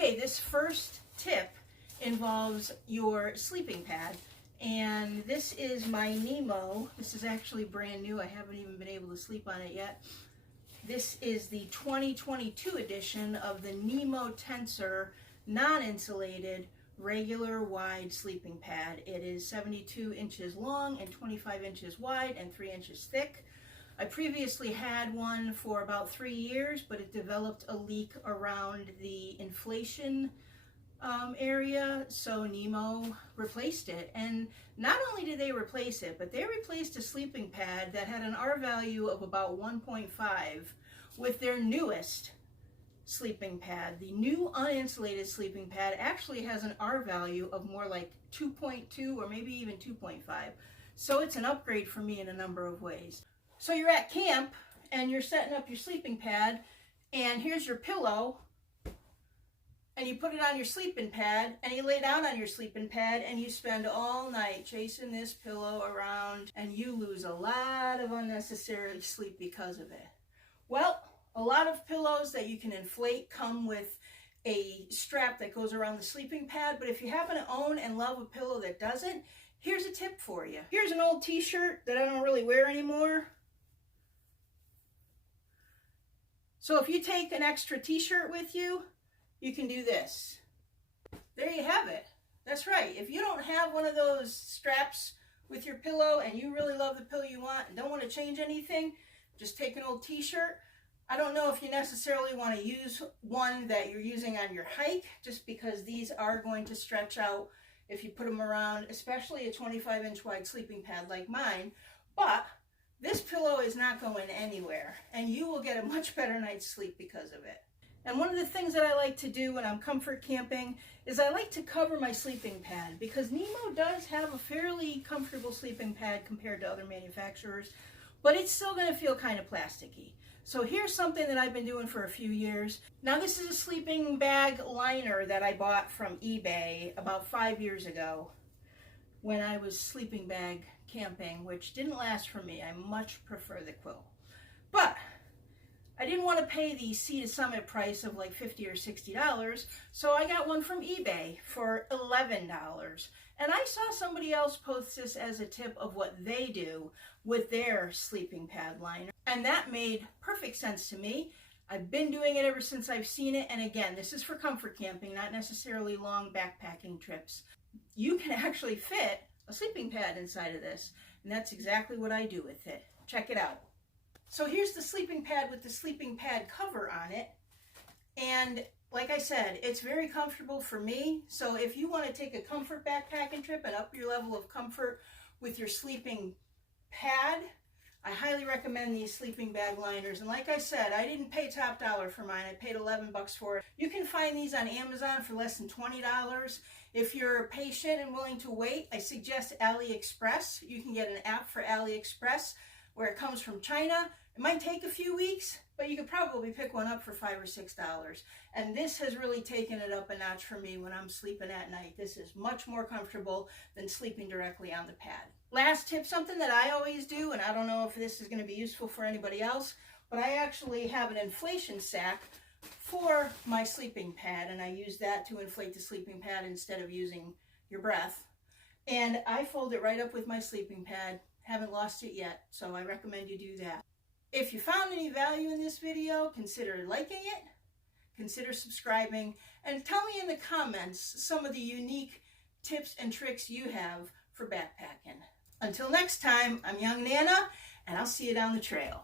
Okay, this first tip involves your sleeping pad. And this is my Nemo. This is actually brand new. I haven't even been able to sleep on it yet. This is the 2022 edition of the Nemo Tensor non-insulated regular wide sleeping pad. It is 72 inches long and 25 inches wide and 3 inches thick. I previously had one for about 3 years, but it developed a leak around the inflation area, so Nemo replaced it. And not only did they replace it, but they replaced a sleeping pad that had an R value of about 1.5 with their newest sleeping pad. The new uninsulated sleeping pad actually has an R value of more like 2.2 or maybe even 2.5. So it's an upgrade for me in a number of ways. So you're at camp and you're setting up your sleeping pad, and here's your pillow, and you put it on your sleeping pad, and you lay down on your sleeping pad, and you spend all night chasing this pillow around, and you lose a lot of unnecessary sleep because of it. Well, a lot of pillows that you can inflate come with a strap that goes around the sleeping pad, but if you happen to own and love a pillow that doesn't, here's a tip for you. Here's an old t-shirt that I don't really wear anymore. So if you take an extra t-shirt with you, you can do this. There you have it. That's right. If you don't have one of those straps with your pillow and you really love the pillow you want and don't want to change anything, just take an old t-shirt. I don't know if you necessarily want to use one that you're using on your hike, just because these are going to stretch out if you put them around, especially a 25-inch wide sleeping pad like mine. But this pillow is not going anywhere, and you will get a much better night's sleep because of it. And one of the things that I like to do when I'm comfort camping is I like to cover my sleeping pad, because Nemo does have a fairly comfortable sleeping pad compared to other manufacturers, but it's still going to feel kind of plasticky. So here's something that I've been doing for a few years. Now this is a sleeping bag liner that I bought from eBay about 5 years ago when I was sleeping bag camping, which didn't last for me. I much prefer the quilt. But I didn't want to pay the Sea to Summit price of like $50 or $60, so I got one from eBay for $11. And I saw somebody else post this as a tip of what they do with their sleeping pad liner, and that made perfect sense to me. I've been doing it ever since I've seen it, and again, this is for comfort camping, not necessarily long backpacking trips. You can actually fit a sleeping pad inside of this, and that's exactly what I do with it. Check it out. So here's the sleeping pad with the sleeping pad cover on it, and like I said, it's very comfortable for me. So if you want to take a comfort backpacking trip and up your level of comfort with your sleeping pad, I highly recommend these sleeping bag liners. And like I said, I didn't pay top dollar for mine. I paid $11 for it. You can find these on Amazon for less than $20. If you're patient and willing to wait, I suggest AliExpress. You can get an app for AliExpress where it comes from China. It might take a few weeks, but you could probably pick one up for $5 or $6. And this has really taken it up a notch for me when I'm sleeping at night. This is much more comfortable than sleeping directly on the pad. Last tip, something that I always do, and I don't know if this is going to be useful for anybody else, but I actually have an inflation sack for my sleeping pad, and I use that to inflate the sleeping pad instead of using your breath. And I fold it right up with my sleeping pad. Haven't lost it yet, so I recommend you do that. If you found any value in this video, consider liking it, consider subscribing, and tell me in the comments some of the unique tips and tricks you have for backpacking. Until next time, I'm Young Nana, and I'll see you down the trail.